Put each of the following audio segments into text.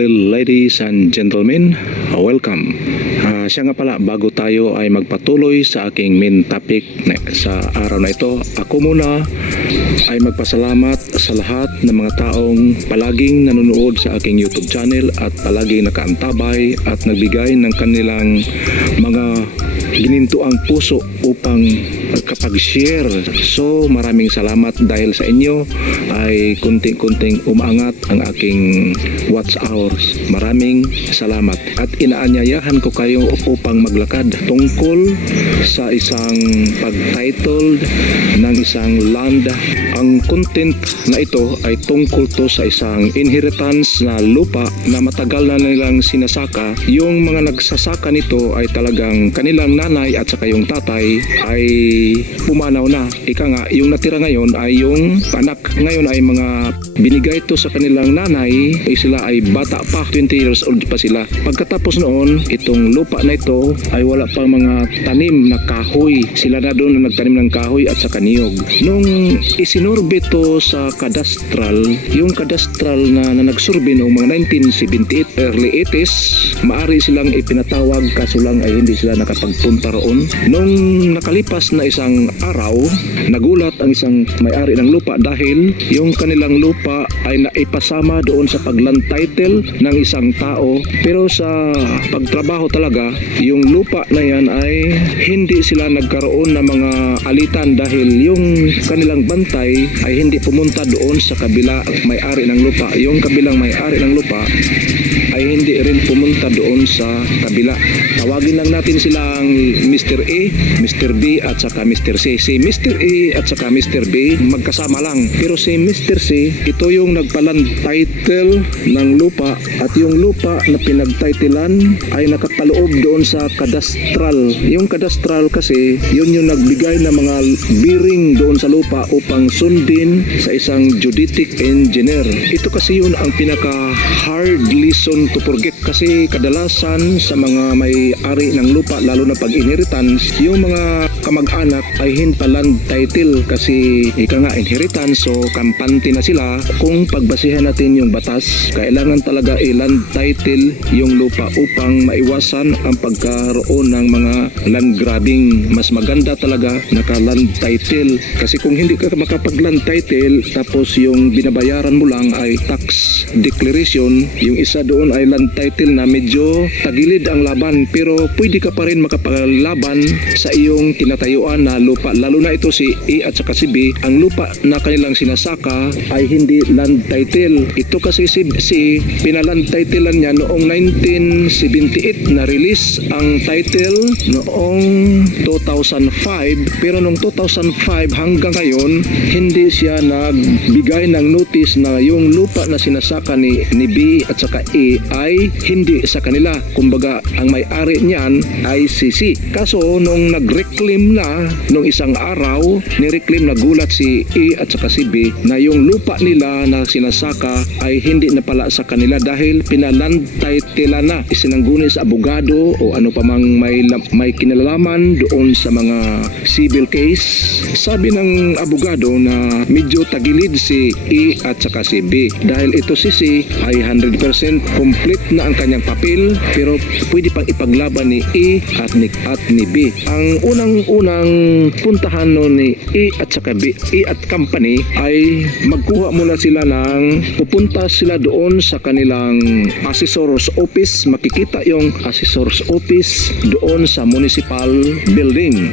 lovely ladies and gentlemen, welcome. Siya nga pala, bago tayo ay magpatuloy sa aking main topic sa araw na ito, ako muna ay magpasalamat sa lahat ng mga taong palaging nanonood sa aking YouTube channel at palaging nakaantabay at nagbigay ng kanilang mga ginintuang puso upang kapag-share. So maraming salamat dahil sa inyo ay kunting-kunting umaangat ang aking watch hours. Maraming salamat at inaanyayahan ko kayo upang maglakad tungkol sa isang pag-titled ng isang land. Ang content na ito ay tungkol to sa isang inheritance na lupa na matagal na nilang sinasaka. Yung mga nagsasaka nito ay talagang kanilang nanay at saka yung tatay ay pumanaw na. Ika nga, yung natira ngayon ay yung anak. Ngayon ay mga binigay to sa kanilang nanay, ay sila ay bata pa, 20 years old pa sila. Pagkatapos noon, itong lupa na ito ay wala pang mga tanim na kahoy. Sila na doon na nagtanim ng kahoy at saka niyog. Nung isinurbe to sa kadastral, yung kadastral na nagsurbe noong mga 1978, early 80s, maari silang ipinatawag kaso lang ay hindi sila nakapagpunta roon. Nung nakalipas na isang araw, nagulat ang isang may-ari ng lupa dahil yung kanilang lupa ay naipasama doon sa pag-land title ng isang tao. Pero sa pagtrabaho talaga, yung lupa na yan ay hindi sila nagkaroon ng mga alitan dahil yung kanilang bantay ay hindi pumunta doon sa kabila may-ari ng lupa. Yung kabilang may-ari ng lupa ay hindi rin pumunta doon sa kabila. Tawagin lang natin silang Mr. A, Mr. B at saka Mr. C. Si Mr. A at saka Mr. B magkasama lang. Pero si Mr. C, ito yung nagpaland title ng lupa at yung lupa na pinagtitlean ay nakapaloob doon sa kadastral. Yung kadastral kasi yun yung nagbigay ng mga bearing doon sa lupa upang sundin sa isang geodetic engineer. Ito kasi yun ang pinaka hard lesson to forget kasi kadalasan sa mga may-ari ng lupa lalo na pag inheritance, yung mga kamag-anak ay hinpaland title kasi ika nga inheritance, so kampante na sila. Kung pagbasihan natin yung batas, kailangan talaga i-land title yung lupa upang maiwasan ang pagkaroon ng mga land grabbing. Mas maganda talaga naka-land title kasi kung hindi ka makapag-land title tapos yung binabayaran mo lang ay tax declaration, yung isa doon ay land title na medyo tagilid ang laban pero pwede ka pa rin makapaglaban sa iyong tinatayuan na lupa. Lalo na ito si A at saka si B, ang lupa na kanilang sinasaka ay hindi land title. Ito kasi si C, pinaland titlean niya noong 1978 na release ang title noong 2005 pero noong 2005 hanggang ngayon hindi siya nagbigay ng notice na yung lupa na sinasaka ni B at saka A ay hindi sa kanila. Kumbaga ang may-ari niyan ay si C. Kaso nung nag-reclaim na nung isang araw, ni-reclaim, nagulat si A at saka si B na yung lupa nila na sinasaka ay hindi na pala sa kanila dahil pinaland title na. Isinangguni sa abogado o ano pa mang may kinalalaman doon sa mga civil case. Sabi ng abogado na medyo tagilid si A at saka si B dahil ito si C ay 100% complete na ang kanyang papel pero pwede pang ipaglaban ni A at ni B. Ang unang puntahan no ni A at saka B, A at company ay magkuha muna sila pupunta sila doon sa kanilang assessor's office. Makikita yung assessor's office doon sa municipal building.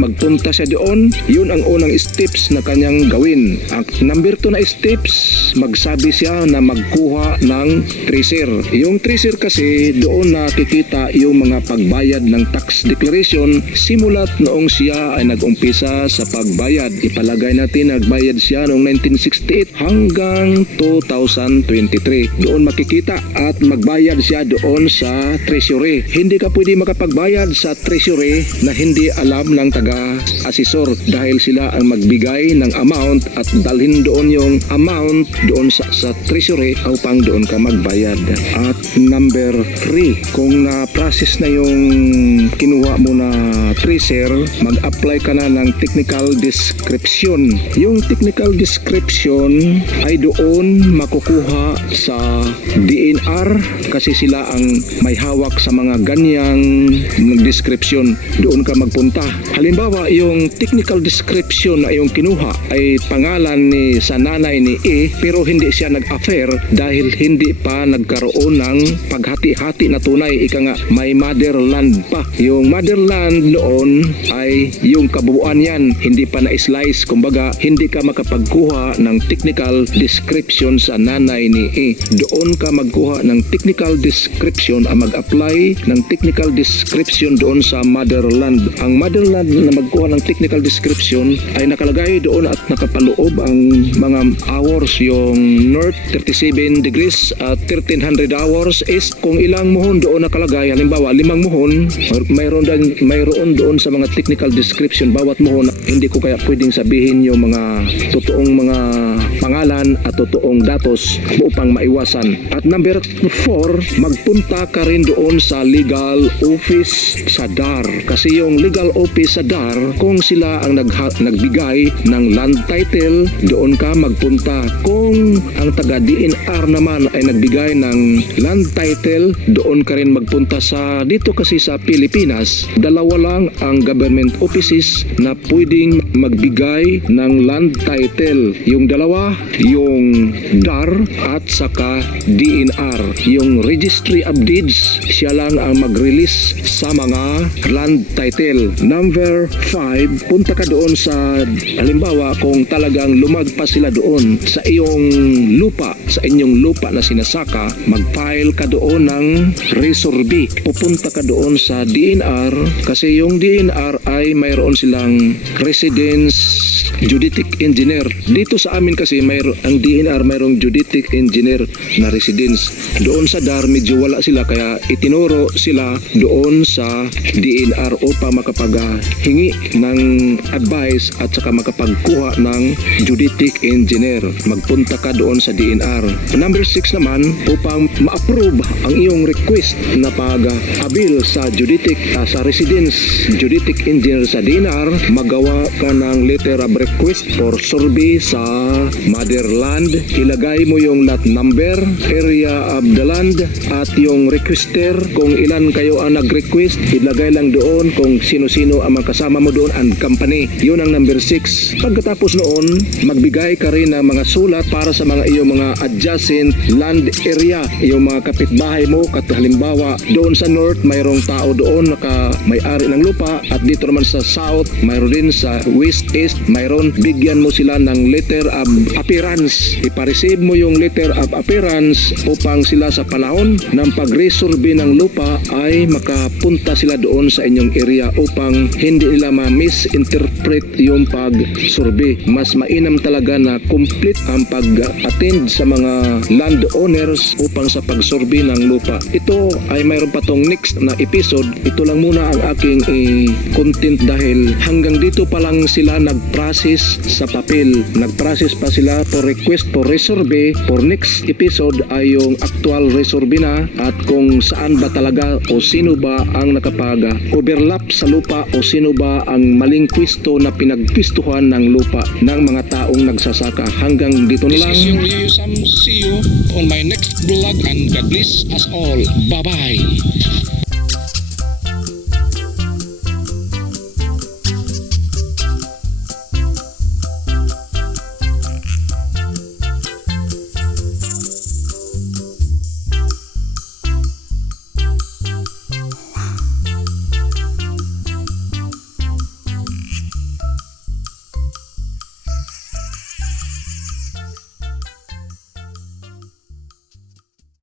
Magpunta siya doon. Yun ang unang steps na kanyang gawin. Ang number 2 na steps, magsabi siya na magkuha ng tracer. Yung tracer kasi doon nakikita yung mga pagbayad ng tax declaration simulat noong siya ay nag-umpisa sa pagbayad. Ipalagay natin nagbayad siya noong 1968 hanggang 2023. Doon makikita at magbayad siya doon sa treasury. Hindi ka pwede makapagbayad sa treasury na hindi alam ng taga-assessor dahil sila ang magbigay ng amount at dalhin doon yung amount doon sa treasury upang doon ka magbayad. At number free. Kung na-process na yung kinuha mo na tracer, mag-apply ka na ng technical description. Yung technical description ay doon makukuha sa DNR kasi sila ang may hawak sa mga ganyang description. Doon ka magpunta. Halimbawa, yung technical description na yung kinuha ay pangalan ni sa nanay ni E, pero hindi siya nag-affair dahil hindi pa nagkaroon ng paghati-hati na tunay. Ika nga, may motherland pa. Yung motherland noon ay yung kabuuan yan, hindi pa na-slice. Kumbaga, hindi ka makapagkuha ng technical description sa nanay ni E. Doon ka magkuha ng technical description, mag-apply ng technical description doon sa motherland. Ang motherland na magkuha ng technical description ay nakalagay doon at nakapaloob ang mga hours, yung north 37 degrees at 1300 hours, east kung ilang muhon doon nakalagay. Halimbawa 5 muhon, mayroon doon sa mga technical description bawat muhon. Hindi ko kaya pwedeng sabihin yung mga totoong mga pangalan at totoong datos upang maiwasan. At number 4, magpunta ka rin doon sa legal office sa DAR, kasi yung legal office sa DAR, kung sila ang nagbigay ng land title, doon ka magpunta. Kung ang taga DNR naman ay nagbigay ng land title, doon ka rin magpunta. Sa dito kasi sa Pilipinas, dalawa lang ang government offices na pwedeng magbigay ng land title. Yung dalawa, yung DAR at saka DNR. Yung Registry of Deeds, siya lang ang mag-release sa mga land title. Number 5, punta ka doon sa, halimbawa, kung talagang lumagpas sila doon sa iyong lupa, sa inyong lupa na sinasaka, mag-file ka doon ng resurvey. Pupunta ka doon sa DNR kasi yung DNR ay mayroon silang residence geodetic engineer. Dito sa amin kasi ang DNR mayroong geodetic engineer na residence. Doon sa DAR medyo wala sila, kaya itinuro sila doon sa DNR upang makapaghingi ng advice at saka makapagkuha ng geodetic engineer. Magpunta ka doon sa DNR. Number 6 naman, upang ma-approve ang iyong request na pag-abil sa geodetic sa residence geodetic engineer sa DNR, magawa ka ng letter of request for survey sa motherland. Ilagay mo yung lot number, area of the land at yung requester, kung ilan kayo ang nag-request, ilagay lang doon kung sino-sino ang kasama mo doon and company. Yun ang number 6. Pagkatapos noon, magbigay ka rin ng mga sulat para sa mga iyong mga adjacent land area, yung mga kapitbahay mo. Halimbawa, doon sa north, mayroong tao doon may-ari ng lupa, at dito naman sa south, mayroon din sa west, east, mayroon. Bigyan mo sila ng letter of appearance. Ipareceive mo yung letter of appearance upang sila sa panahon ng pag-resurvey ng lupa ay makapunta sila doon sa inyong area upang hindi nila ma-misinterpret yung pag-survey. Mas mainam talaga na complete ang pag-attend sa mga landowners upang sa pag-survey ng lupa. Ito ay mayroon pa tong next na episode. Ito lang muna ang aking content dahil hanggang dito pa lang sila nag-process sa papel. Nag-process pa sila for request for resurvey. For next episode ay yung actual resurvey na at kung saan ba talaga o sino ba ang nakapag-overlap sa lupa o sino ba ang maling pwesto na pinagpwestuhan ng lupa ng mga taong nagsasaka. Hanggang dito na lang. This is your Leo Sam. See you on my next vlog and God bless us all. Bye-bye.